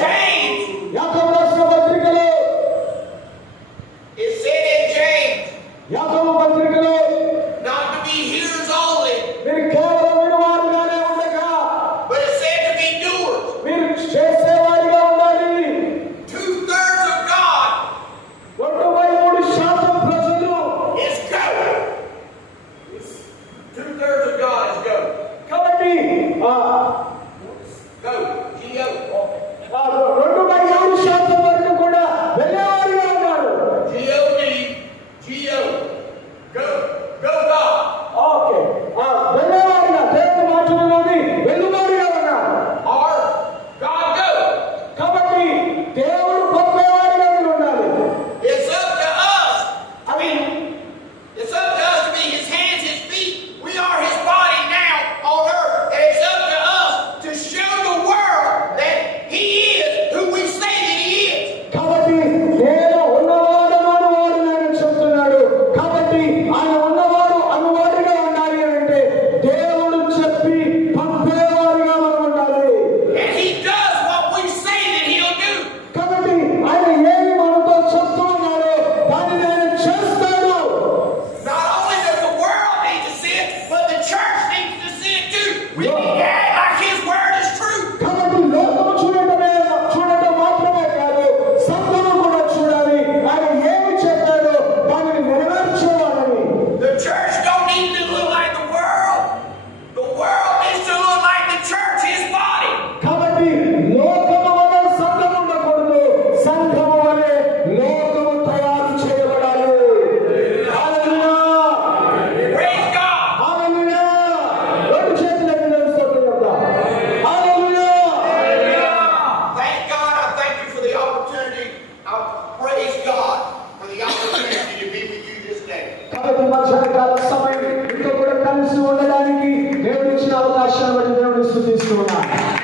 James, యాకోబు రాసిన పత్రికలో it said in James, యాకోబు పత్రికలో not to be hearers only, మీరు కేవలం వినువారుగానే ఉండగా but it said to be doers. మీరు చేసేవారిగా ఉండాలి. 2/3 of God 2/3 ప్రజలు is go. 2/3 of God is go. కాబట్టి Go. G-O. 2/3 వరకు కూడా వెళ్ళేవారిగా ఉన్నారు. G-O-D. G-O. Go. Go God. Okay, వెళ్ళేవారిగా దేవుని మాటలలోని వెళ్ళువారిగా ఉన్నారు. Or God go. కాబట్టి దేవుడు పంపేవారిగా మీరు ఉండాలి. It's up to us. అది It's up to us to be His hands, His feet. We are His body now on earth. And it's up to us to show the world that He is who we say that He is. కాబట్టి నేను ఉన్నవాడను వారు నేను చెప్తున్నాడు. కాబట్టి ఆయన ఉన్నవాడు అనువాడిగా ఉండాలి అంటే దేవుడు చెప్పి పంపేవారిగా మనం ఉండాలి. And He does what we say that He'll do. కాబట్టి ఆయన ఏమి మనతో చెప్తూ ఉన్నాడో దాన్ని ఆయన చేస్తాడు. Not only does the world need to see it, but the church needs to see it too. We need to act like His word is true. కాబట్టి లోకము చూడటం మాత్రమే కాదు, సంఘము కూడా చూడాలి. ఆయన ఏమి చెప్పాడో దానిని నెరవేర్చేవాడని. The church don't need to look like the world. The world needs to look like the church, His body. కాబట్టి లోకము వలె సంఘము ఉండకూడదు, సంఘము వలె లోకము తయారు చేయబడాలి. హల్లెలూయా, Praise God. హల్లెలూయా. రెండు చేతులెత్తి దేవుని స్తోత్రం చెప్దాం. హల్లెలూయా. Thank God. I thank you for the opportunity. I praise God for the opportunity to be with you this day. కాబట్టి మధ్యాహ్నకాల సమయం మీతో కూడా కలిసి ఉండడానికి దేవుడు ఇచ్చిన అవకాశాన్ని బట్టి దేవుడిని స్తుతిస్తున్నాను.